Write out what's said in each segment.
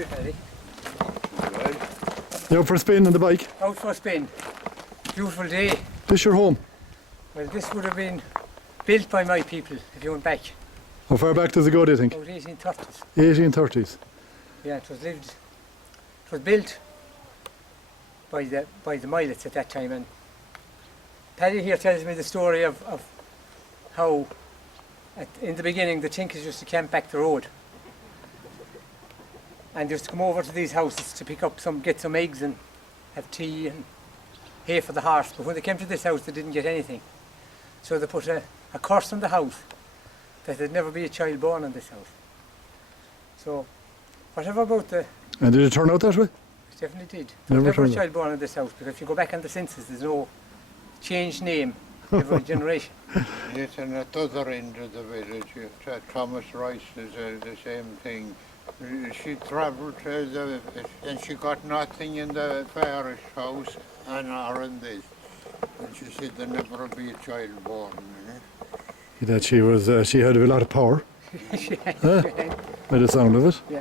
you, Paddy? You out for a spin on the bike? Out for a spin. Beautiful day. This your home? Well, this would have been built by my people if you went back. How far back does it go, do you think? About 1830s. 1830s. Yeah, it was built by the Moylettes at that time, and Paddy here tells me the story of how in the beginning the Tinkers used to camp back the road and used to come over to these houses to get some eggs and have tea and hay for the horse, but when they came to this house they didn't get anything. So they put a curse on the house that there'd never be a child born in this house. So whatever about the... And did it turn out that way? It definitely did. Never a child born in this house, because if you go back on the census there's no changed name every generation. Yes, and at the other end of the village, Thomas Rice is the same thing. She travelled and she got nothing in the parish house or in this. And she said there never will be a child born. That she had a lot of power. By the sound of it. Yeah.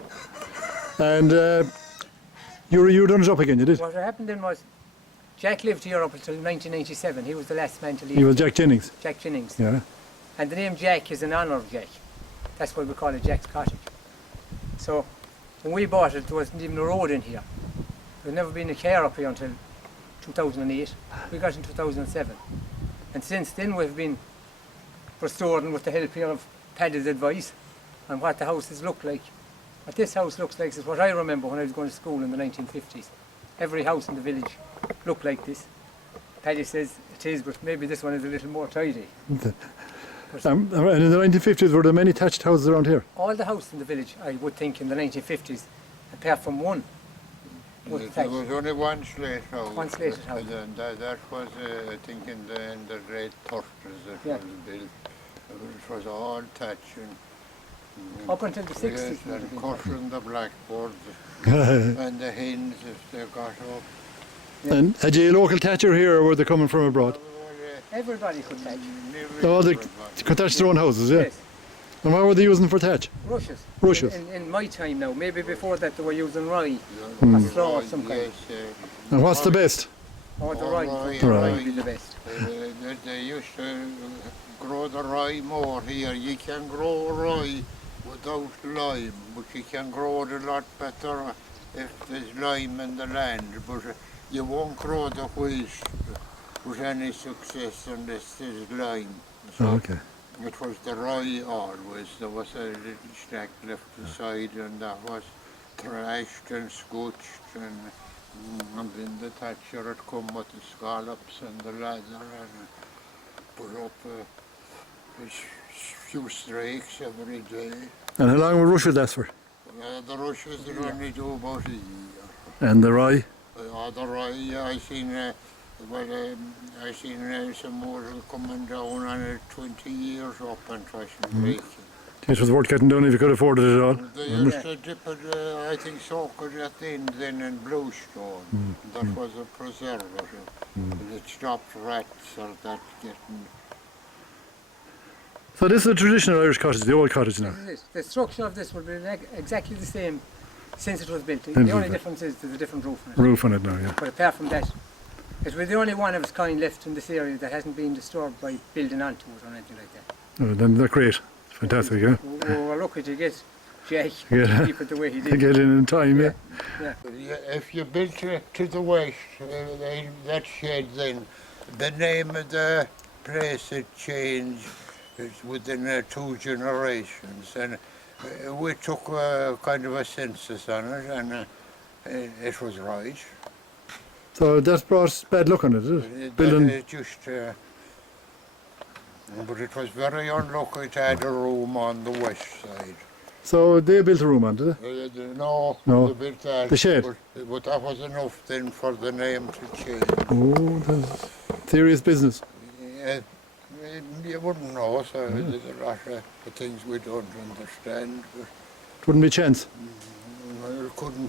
And you done it up again, you did? What happened then was, Jack lived here up until 1997. He was the last man to leave. He was Jack Jennings. Jack Jennings. Yeah. And the name Jack is in honour of Jack. That's why we call it Jack's Cottage. So when we bought it, there wasn't even a road in here. There'd never been a car up here until 2008. We got in 2007. And since then we've been restoring with the help here of Paddy's advice on what the houses look like. What this house looks like is what I remember when I was going to school in the 1950s. Every house in the village looked like this. Paddy says it is, but maybe this one is a little more tidy. And in the 1950s, were there many thatched houses around here? All the houses in the village, I would think, in the 1950s, apart from one, was There thatched. was only one slate house. One slated house. And that was, I think, in the late 30s that was built. It was all thatched. Up until the 60s. Yes, and cutting the blackboards And and the hens if they got up. had you a local thatcher here, or were they coming from abroad? Everybody could thatch. Oh, they could thatch their own houses, yeah? Yes. And what were they using for thatch? Rushes. Rushes. In my time now, maybe before that they were using rye, or straw or some kind. Yes, And what's the best? Or the rye. Rye. The rye would be the best. They used to grow the rye more here. You can grow rye without lime, but you can grow it a lot better if there's lime in the land. But you won't grow the wheat with any success unless there's lime. So Okay. it was the rye always. There was a little stack left aside, and that was thrashed and scooched, and then the thatcher had come with the scallops and the ladder and put up a few streaks every day. And how long will rushes last for? The rushes would only do about a year. And the rye? The rye, I seen some more coming down on it 20 years up and thrashing breaking. It was worth getting done if you could afford it at all. They used to dip it, I think, soak it at the end then in bluestone. That was a preservative. It stopped rats or that getting... So this is a traditional Irish cottage, the old cottage now. This is it. The structure of this will be exactly the same since it was built. Since The it only was difference is there's a different roof on it. Roof on it now, yeah. But apart from that, it was the only one of its kind left in this area that hasn't been disturbed by building onto it or anything like that. Oh, then they're great. It's fantastic, yeah? We're lucky to get Jack Yeah. to keep it the way he To did. get in time, yeah. Yeah. If you built to the west, that shed then, the name of the place had changed within 2 generations, and we took kind of a census on it, and it was right. So that brought bad luck on it, did it? Building... But it was very unlucky to add a room on the west side. So they built a room on, did they? No, No. they built that. The shed? But that was enough then for the name to change. Oh, that's serious business. You wouldn't know, so there's a lot of things we don't understand. But It wouldn't be a chance. it couldn't